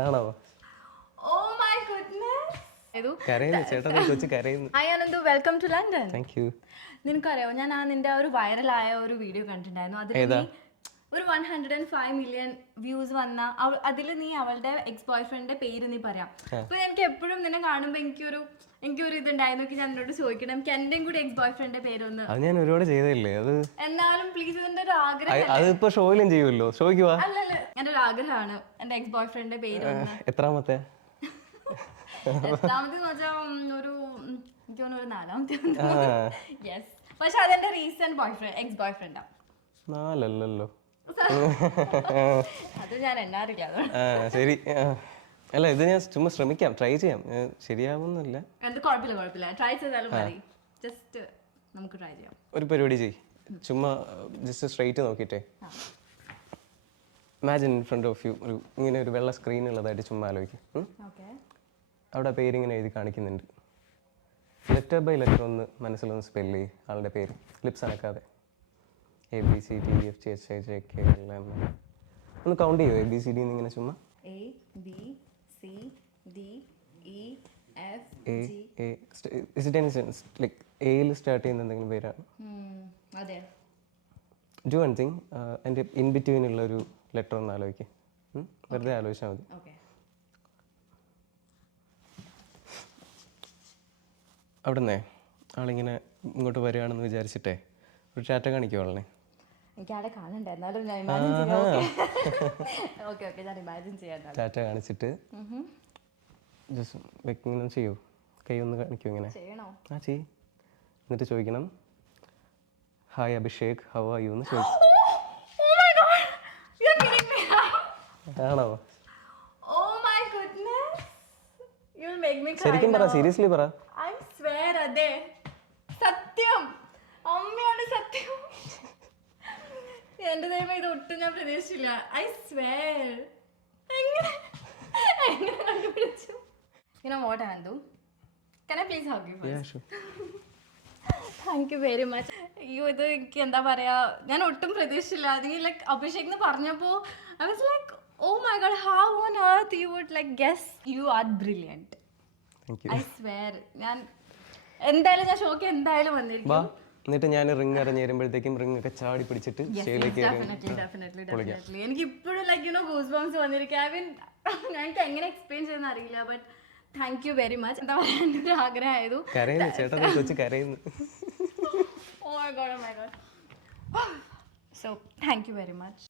ആണോ? Oh my goodness. കരയുന്നു ചേട്ടാ, കൊച്ചു കരയുന്നു. Hi Anandu, welcome to London. Thank you. നിനക്കറിയാമോ, ഞാൻ നിന്റെ ഒരു വൈറലായ ഒരു വീഡിയോ കണ്ടിട്ടുണ്ടായിരുന്നു. അതിൽ നീ ഒരു 105 മില്യൺ വ്യൂസ് വന്ന അതിൽ നീ അവളുടെ എക്സ് ബോയ് ഫ്രണ്ടിന്റെ പേര് നീ പറയാം. അപ്പൊ എനിക്ക് എപ്പോഴും നിന്നെ കാണുമ്പോ എനിക്കൊരു ഇതുണ്ടായിരുന്നു, ഞാൻ എന്നോട് ചോദിക്കണം, എനിക്ക് എന്റെയും കൂടി എക്സ് ബോയ് ഫ്രണ്ടിന്റെ പേരൊന്ന്. അത് ഞാൻ ഒരുപാട് ചെയ്തല്ലേ അത്. എന്നാലും പ്ലീസ്, ഇതിന്റെ ഒരു ആഗ്രഹം. അതിപ്പോ ഷോയിലും ചെയ്യുമല്ലോ, ഷോയ്ക്ക് വാ. അല്ലല്ല, എന്റെ ഒരു ആഗ്രഹമാണ് എന്റെ എക്സ് ബോയ് ഫ്രണ്ടിന്റെ പേര്. എത്രാമത്തെ? എത്രാമത്തെ ഒരു എനിക്ക് തോന്നുന്നു ഒരു 4ാമത്തെ. യെസ്, പക്ഷെ അതെന്റെ recent boy friend, X boy ഫ്രണ്ടാ. 4 അത് ഞാൻ എണ്ണാറില്ല. ശരി. അല്ല, ഇത് ഞാൻ ചുമ്മാ ശ്രമിക്കാം, ട്രൈ ചെയ്യാം. ശരിയാവുന്നില്ല. എന്ത് കുഴപ്പമില്ല, ട്രൈ ചെയ്താലും മതി. ജസ്റ്റ് നമുക്ക് ട്രൈ ചെയ്യാം. ഒരു പരിപാടി ചെയ്, ചുമ്മാ ജസ്റ്റ് സ്ട്രൈറ്റ് നോക്കിയിട്ടേ. Imagine in front of U ഇങ്ങനെ ഒരു വെള്ള സ്ക്രീൻ ഉള്ളതായിട്ട് ചുമ്മാ ആലോചിക്കും. അവിടെ പേരിങ്ങനെ എഴുതി കാണിക്കുന്നുണ്ട്. ലെറ്റർ ബൈ ലെറ്റർ ഒന്ന് മനസ്സിലൊന്ന് സ്പെല്ല് ചെയ്യും ആളുടെ പേര്, ലിപ്സ് അനക്കാതെ. ABCDEFGHIJK LM. ഒന്ന് കൗണ്ട് ചെയ്യോ ABCD ഇങ്ങനെ ചുമ്മാ? എയിൽ സ്റ്റാർട്ട് ചെയ്യുന്ന എന്തെങ്കിലും പേരാണ്? ഡു വൺ തിങ്, എൻ്റെ ഇൻ ബിറ്റ്വീൻ ഉള്ള ഒരു ലെറ്റർ ഒന്ന് ആലോചിക്കും. വെറുതെ ആലോചിച്ചാൽ മതി. അവിടുന്ന് ആളിങ്ങനെ ഇങ്ങോട്ട് വരികയാണെന്ന് വിചാരിച്ചിട്ടേ ഒരു ടാറ്റ കാണിക്കുമോ ആളിനെ? ടാറ്റ കാണിച്ചിട്ട് ജസ്റ്റ് ഇങ്ങനെ ചെയ്യൂ, കൈ ഒന്ന് കാണിക്കൂ ഇങ്ങനെ. ആ ചെയ്. എന്നിട്ട് ചോദിക്കണം, hi Abhishek, how are you എന്ന് ചോദിക്കും. ആണോ? ശരിക്കും പറ, സീരിയസ്ലി പറ. അതെ സത്യം, അമ്മയാണ് സത്യം. എന്റെ ദൈവം, ഇത് ഒട്ടും ഞാൻ പ്രതീക്ഷിച്ചില്ല. I swear. എങ്ങനെ കണ്ടുപിടിച്ചു? What Anandu, can I please hug you first? Yeah, sure. Thank you very much. അയ്യോ, ഇത് എനിക്ക് എന്താ പറയാ, ഞാൻ ഒട്ടും പ്രതീക്ഷിച്ചില്ല. നീ ലൈക്ക് അഭിഷേക് എന്ന് പറഞ്ഞപ്പോ I was like, oh my god, how on earth you would like guess? You are brilliant. Thank you. I swear. ഞാൻ ഷോക്ക് എന്തായാലും വന്നിരിക്കും. എന്നിട്ട് ഞാൻ റിംഗ് അറിഞ്ഞ് വരുമ്പോഴത്തേക്കും റിംഗ് ഒക്കെ ചാടി പിടിച്ചിട്ട് സ്റ്റേജിലേക്ക് എനിക്ക് ഇപ്പോഴും ലൈക്ക് ഗൂസ് ബംസ് വന്നിരിക്കും. എനിക്ക് എങ്ങനെ എക്സ്പ്ലെയിൻ ചെയ്യുന്ന അറിയില്ല, but thank you very much. എന്താ പറയാ, എൻ്റെ ഒരു ആഗ്രഹമായിരുന്നു. കരയുന്നു ചേട്ടാ, കൊച്ചു കരയുന്നു. Oh my god. So thank you very much.